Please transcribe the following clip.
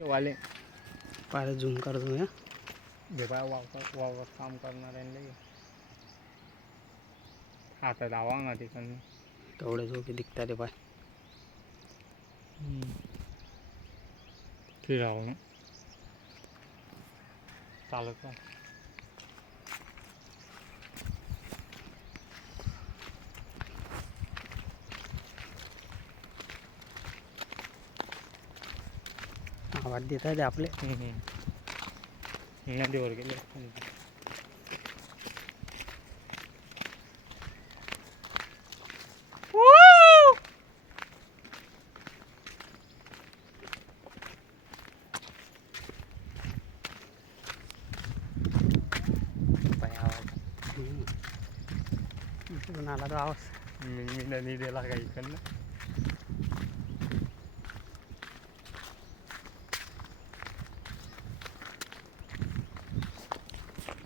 वाले पायऱ्या झूम करतो या बेबा वावर काम करणाऱ्यांना आता दावा ना तिकडून तेवढे झोके दिखतात रे पाय. ते राहू ना चालत का आवाज देत आहे आपले. नदीवर गेले पाय आवाज इकडून आला तो आवाज. मी नदी दिला का इकडनं